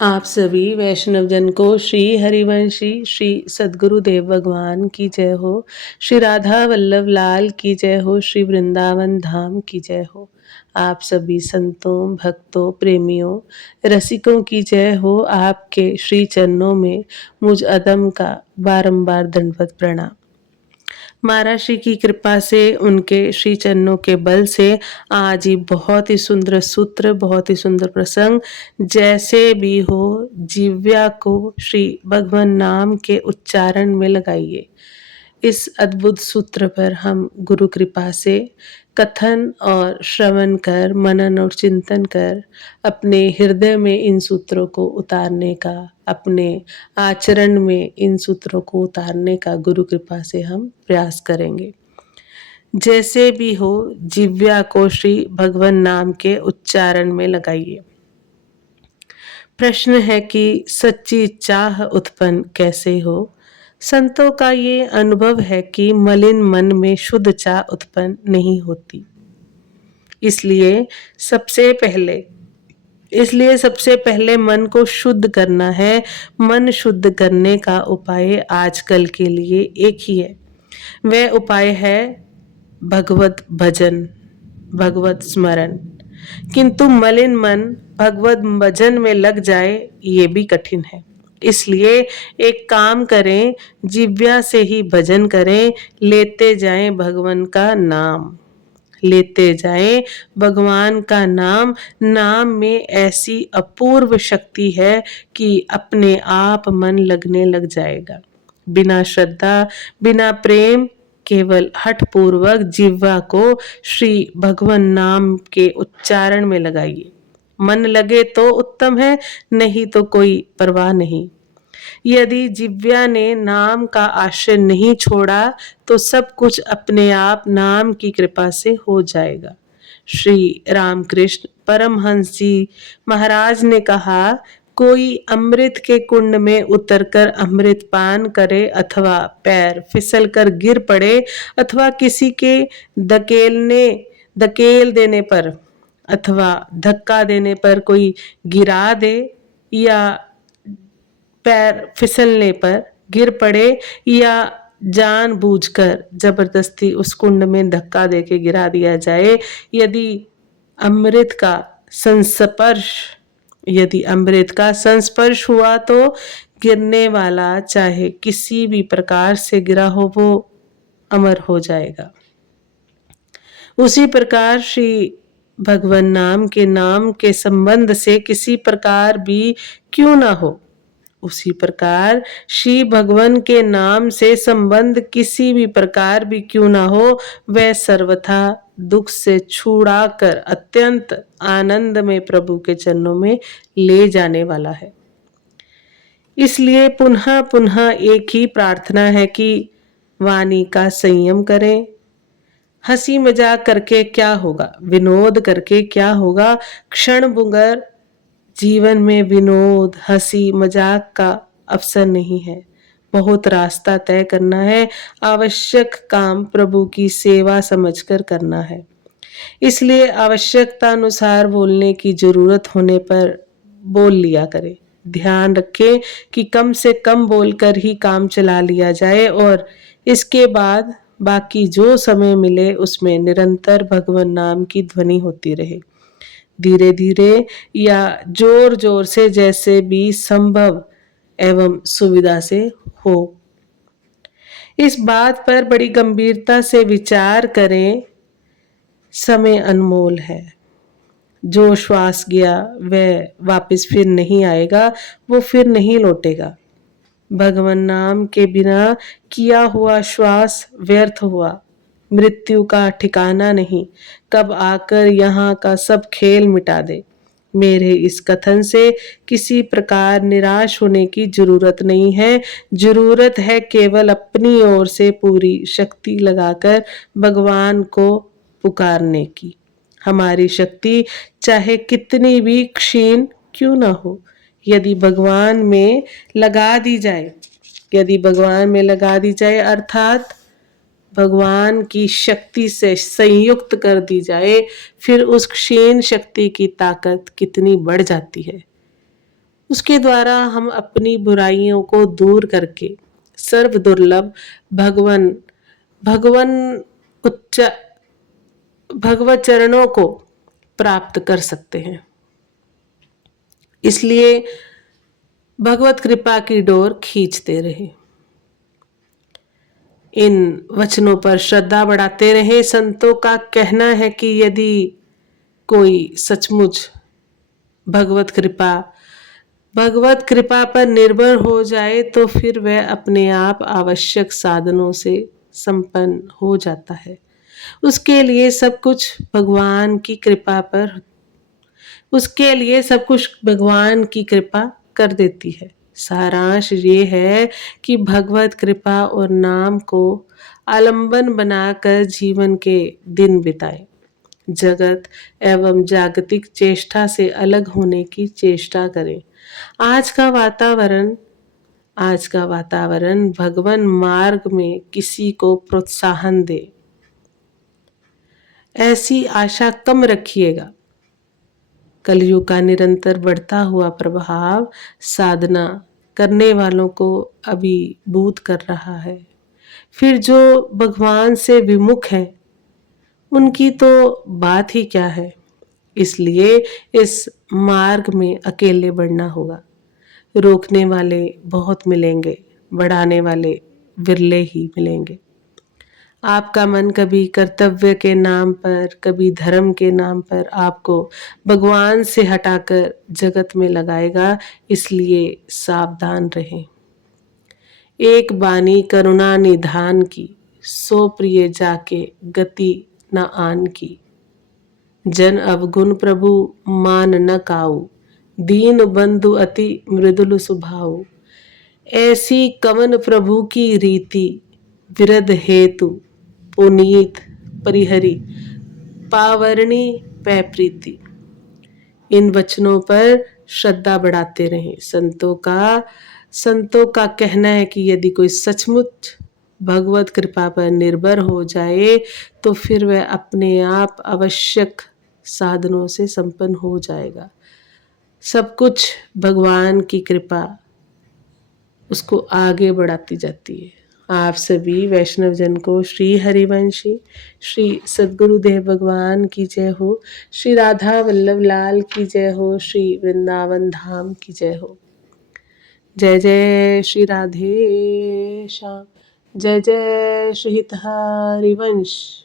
आप सभी वैष्णव जन को श्री हरिवंशी श्री सद्गुरुदेव भगवान की जय हो। श्री राधा वल्लभ लाल की जय हो। श्री वृंदावन धाम की जय हो। आप सभी संतों, भक्तों, प्रेमियों, रसिकों की जय हो। आपके श्री चरणों में मुझ अदम का बारंबार दंडवत प्रणाम। महाराज श्री की कृपा से, उनके श्री चरणों के बल से आज ही बहुत ही सुंदर सूत्र, बहुत ही सुंदर प्रसंग। जैसे भी हो, जिव्या को श्री भगवान नाम के उच्चारण में लगाइए। इस अद्भुत सूत्र पर हम गुरु कृपा से कथन और श्रवण कर, मनन और चिंतन कर अपने हृदय में इन सूत्रों को उतारने का, अपने आचरण में इन सूत्रों को उतारने का गुरु कृपा से हम प्रयास करेंगे। जैसे भी हो, जिव्या को श्री भगवान नाम के उच्चारण में लगाइए। प्रश्न है कि सच्ची चाह उत्पन्न कैसे हो। संतों का ये अनुभव है कि मलिन मन में शुद्ध चाह उत्पन्न नहीं होती। इसलिए सबसे पहले मन को शुद्ध करना है। मन शुद्ध करने का उपाय आजकल के लिए एक ही है। वह उपाय है भगवत भजन, भगवत स्मरण। किंतु मलिन मन भगवत भजन में लग जाए, ये भी कठिन है। इसलिए एक काम करें, जिव्या से ही भजन करें, लेते जाएं भगवान का नाम, लेते जाएं भगवान का नाम। नाम में ऐसी अपूर्व शक्ति है कि अपने आप मन लगने लग जाएगा। बिना श्रद्धा, बिना प्रेम, केवल हठ पूर्वक जिह्वा को श्री भगवान नाम के उच्चारण में लगाइए। मन लगे तो उत्तम है, नहीं तो कोई परवाह नहीं। यदि जिव्या ने नाम का आश्रय नहीं छोड़ा तो सब कुछ अपने आप नाम की कृपा से हो जाएगा। श्री रामकृष्ण परमहंस जी महाराज ने कहा, कोई अमृत के कुंड में उतरकर अमृत पान करे अथवा पैर फिसल कर गिर पड़े अथवा किसी के धकेल देने पर अथवा धक्का देने पर कोई गिरा दे या पैर फिसलने पर गिर पड़े या जानबूझकर जबरदस्ती उस कुंड में धक्का देके गिरा दिया जाए, यदि अमृत का संस्पर्श हुआ तो गिरने वाला चाहे किसी भी प्रकार से गिरा हो, वो अमर हो जाएगा। उसी प्रकार श्री भगवान नाम के संबंध से किसी प्रकार भी क्यों ना हो, उसी प्रकार श्री भगवान के नाम से संबंध किसी भी प्रकार भी क्यों ना हो, वह सर्वथा दुख से छुड़ा कर अत्यंत आनंद में प्रभु के चरणों में ले जाने वाला है। इसलिए पुनः पुनः एक ही प्रार्थना है कि वाणी का संयम करें। हंसी मजाक करके क्या होगा, विनोद करके क्या होगा। क्षण भंगुर जीवन में विनोद, हंसी मजाक का अवसर नहीं है। बहुत रास्ता तय करना है। आवश्यक काम प्रभु की सेवा समझकर करना है। इसलिए आवश्यकता अनुसार बोलने की जरूरत होने पर बोल लिया करें। ध्यान रखें कि कम से कम बोलकर ही काम चला लिया जाए और इसके बाद बाकी जो समय मिले उसमें निरंतर भगवान नाम की ध्वनि होती रहे। धीरे धीरे या जोर जोर से, जैसे भी संभव एवं सुविधा से हो। इस बात पर बड़ी गंभीरता से विचार करें। समय अनमोल है। जो श्वास गया वह वापस फिर नहीं आएगा, वो फिर नहीं लौटेगा। भगवान नाम के बिना किया हुआ श्वास व्यर्थ हुआ। मृत्यु का ठिकाना नहीं, कब आकर यहाँ का सब खेल मिटा दे। मेरे इस कथन से किसी प्रकार निराश होने की जरूरत नहीं है। जरूरत है केवल अपनी ओर से पूरी शक्ति लगाकर भगवान को पुकारने की। हमारी शक्ति चाहे कितनी भी क्षीण क्यों न हो, यदि भगवान में लगा दी जाए अर्थात भगवान की शक्ति से संयुक्त कर दी जाए, फिर उस क्षीण शक्ति की ताकत कितनी बढ़ जाती है। उसके द्वारा हम अपनी बुराइयों को दूर करके सर्व दुर्लभ भगवन भगवन उच्च भगवत चरणों को प्राप्त कर सकते हैं। इसलिए भगवत कृपा की डोर खींचते रहे, इन वचनों पर श्रद्धा बढ़ाते रहे। संतों का कहना है कि यदि कोई सचमुच भगवत कृपा पर निर्भर हो जाए तो फिर वह अपने आप आवश्यक साधनों से संपन्न हो जाता है। उसके लिए सब कुछ भगवान की कृपा कर देती है। सारांश ये है कि भगवत कृपा और नाम को आलंबन बनाकर जीवन के दिन बिताएं। जगत एवं जागतिक चेष्टा से अलग होने की चेष्टा करें। आज का वातावरण भगवान मार्ग में किसी को प्रोत्साहन दे, ऐसी आशा कम रखिएगा। कलयुग का निरंतर बढ़ता हुआ प्रभाव साधना करने वालों को अभिभूत कर रहा है। फिर जो भगवान से विमुख है उनकी तो बात ही क्या है। इसलिए इस मार्ग में अकेले बढ़ना होगा। रोकने वाले बहुत मिलेंगे, बढ़ाने वाले विरले ही मिलेंगे। आपका मन कभी कर्तव्य के नाम पर, कभी धर्म के नाम पर आपको भगवान से हटाकर जगत में लगाएगा, इसलिए सावधान रहें। एक बानी करुणा निधान की, सो प्रिय जाके गति न आन की। जन अवगुण प्रभु मान न काऊ, दीन बंधु अति मृदुल स्वभाव। ऐसी कवन प्रभु की रीति, विरध हेतु पुनीत परिहरी, पावरणी पै प्रीति। इन वचनों पर श्रद्धा बढ़ाते रहें। संतों का कहना है कि यदि कोई सचमुच भगवत कृपा पर निर्भर हो जाए तो फिर वह अपने आप आवश्यक साधनों से संपन्न हो जाएगा। सब कुछ भगवान की कृपा उसको आगे बढ़ाती जाती है। आप सभी वैष्णव जन को श्री हरिवंशी श्री सद्गुरुदेव भगवान की जय हो। श्री राधा वल्लभ लाल की जय हो। श्री वृंदावन धाम की जय हो। जय जय श्री राधे श्याम। जय जय श्री हरिवंश।